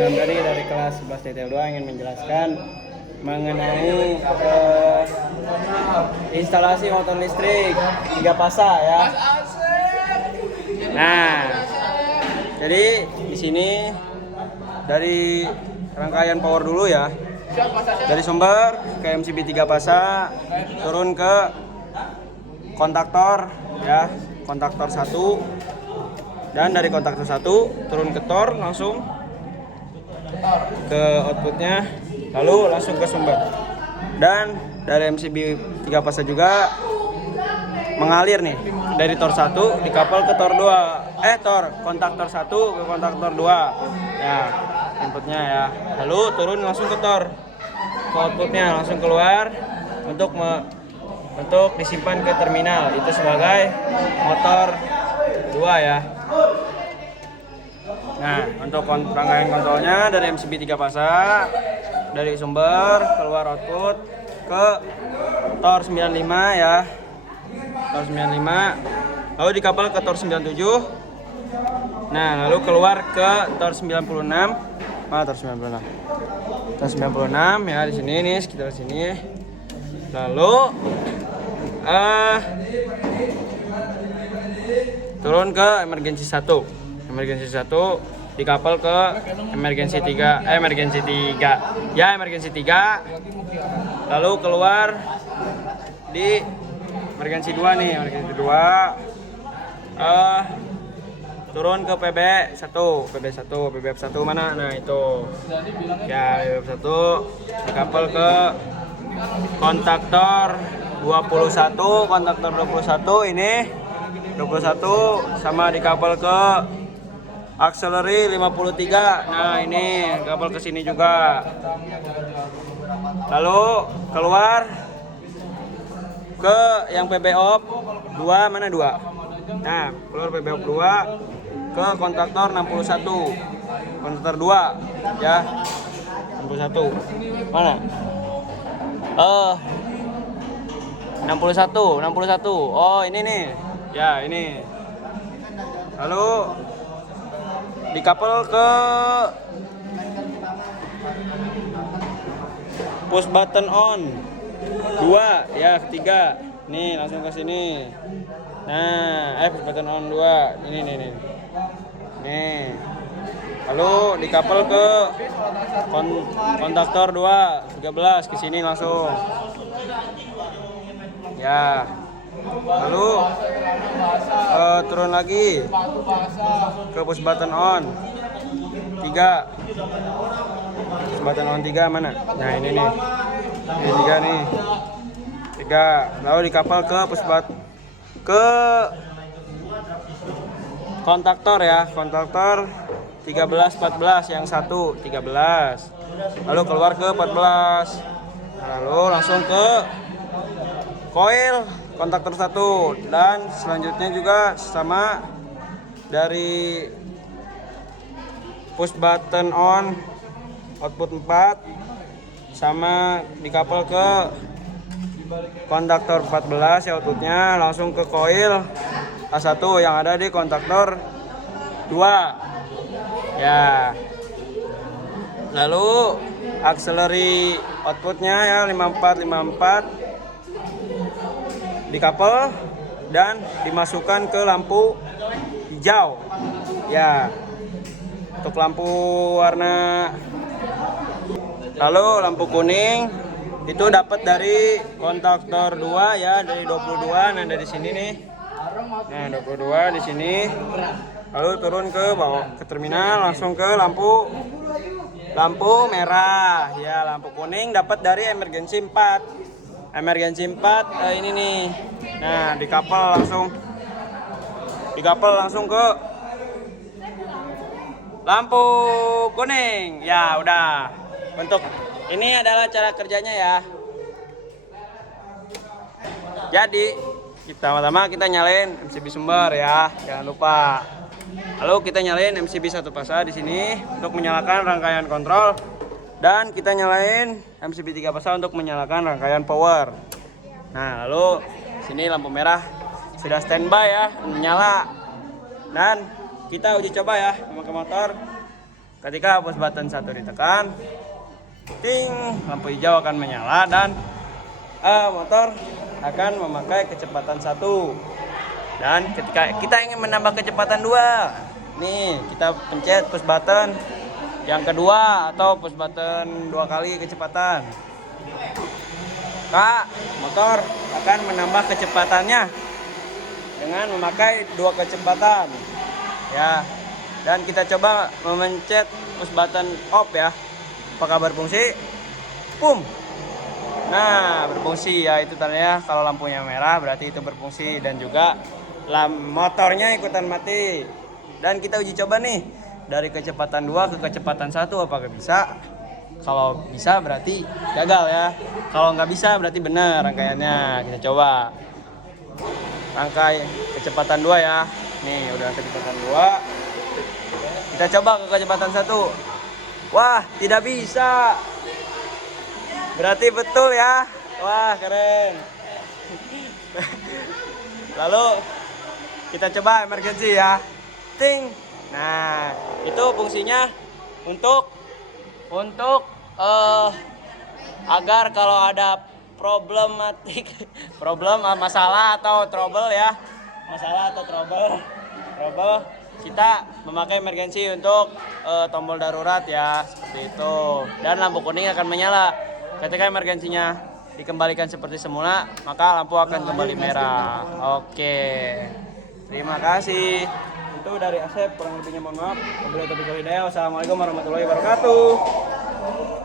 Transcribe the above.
Dengan tadi dari kelas 11.2 ingin menjelaskan mengenai instalasi motor listrik 3 pasa ya. Nah, jadi di sini dari rangkaian power dulu ya. Dari sumber ke MCB 3 pasa turun ke kontaktor ya, kontaktor 1, dan dari kontaktor 1 turun ke tor langsung ke outputnya, lalu langsung ke sumber. Dan dari MCB 3 pasa juga mengalir nih dari tor 1 dikapal ke tor 2, kontaktor 1 ke kontaktor 2 ya, inputnya ya, lalu turun langsung ke tor, ke outputnya langsung keluar untuk disimpan ke terminal, itu sebagai motor 2 ya. Nah, untuk rangkaian kontrolnya dari MCB 3 pasa, dari sumber keluar output ke tor 95 ya, tor 95, lalu dikapal ke tor 97. Nah, lalu keluar ke tor 96. Mana tor 96? Tor 96 ya, di sini nih, sekitar sini. Lalu turun ke emergency 1. Emergency 1 dikapal ke emergency 3. Emergency 3. Lalu keluar di emergency 2 nih, emergency 2. Turun ke PB1 mana? Nah, itu. Ya, PB1 dikapal ke kontaktor 21, kontaktor 21 ini 21 sama dikapal ke auxiliary 53. Nah, ini kabel ke sini juga. Lalu keluar ke yang PB off 2, mana 2? Nah, keluar PB off 2 ke kontaktor 61. Kontaktor 2 ya. 61. Mana? 61. Oh, ini nih. Ya, ini. Lalu dikapal ke push button on 2 ya, ketiga. Nih, langsung ke sini. Nah, push button on 2. Ini nih. Nih. Lalu dikapal ke kontaktor 2 13 ke sini langsung. Ya. Lalu turun lagi ke push button on 3. Push button on 3 mana? Nah, ini nih. Ini 3 nih. 3. Lalu dikapal ke ke kontaktor ya, kontaktor 13 14 yang 1 13. Lalu keluar ke 14. Lalu langsung ke coil kontaktor 1, dan selanjutnya juga sama dari push button on output 4 sama dikapal ke kontaktor 14 ya, outputnya langsung ke coil A1 yang ada di kontaktor 2 ya. Lalu auxiliary outputnya ya 54 dikapal dan dimasukkan ke lampu hijau ya, untuk lampu warna. Lalu lampu kuning itu dapat dari kontaktor 2 ya, dari 22. Nah, dari sini nih. Nah, 22 di sini. Lalu turun ke bawah ke terminal, langsung ke lampu merah ya. Lampu kuning dapat dari emergency 4. Emergency 4 ini nih. Nah, dikapal langsung ke lampu kuning. Ya, udah. Untuk ini adalah cara kerjanya ya. Jadi, pertama-tama kita nyalain MCB sumber ya, jangan lupa. Lalu kita nyalain MCB 1 pasa di sini untuk menyalakan rangkaian kontrol, dan kita nyalain MCB 3 pasa untuk menyalakan rangkaian power. Nah, lalu sini lampu merah sudah standby ya, menyala. Dan kita uji coba ya memakai motor Ketika push button 1 ditekan, ting, lampu hijau akan menyala dan motor akan memakai kecepatan 1. Dan ketika kita ingin menambah kecepatan 2, nih kita pencet push button yang kedua atau push button 2 kali kecepatan. Kak, motor akan menambah kecepatannya dengan memakai 2 kecepatan. Ya. Dan kita coba memencet push button off ya. Apakah berfungsi? Pum. Nah, berfungsi ya, itu tandanya kalau lampunya merah berarti itu berfungsi dan juga motornya ikutan mati. Dan kita uji coba nih dari kecepatan 2 ke kecepatan 1 apakah bisa? Kalau bisa berarti gagal ya. Kalau nggak bisa berarti benar rangkaiannya. Kita coba. Rangkai kecepatan 2 ya. Nih udah kecepatan 2. Kita coba ke kecepatan 1. Wah, tidak bisa. Berarti betul ya. Wah, keren. Lalu kita coba emergency ya. Ting. Nah, itu fungsinya untuk agar kalau ada masalah atau trouble ya. Masalah atau trouble kita memakai emergency untuk tombol darurat ya, seperti itu. Dan lampu kuning akan menyala. Ketika emergensinya dikembalikan seperti semula, maka lampu akan kembali merah. Oke. Terima kasih. Itu dari Asep, kurang lebihnya mohon maaf. Wassalamualaikum warahmatullahi wabarakatuh.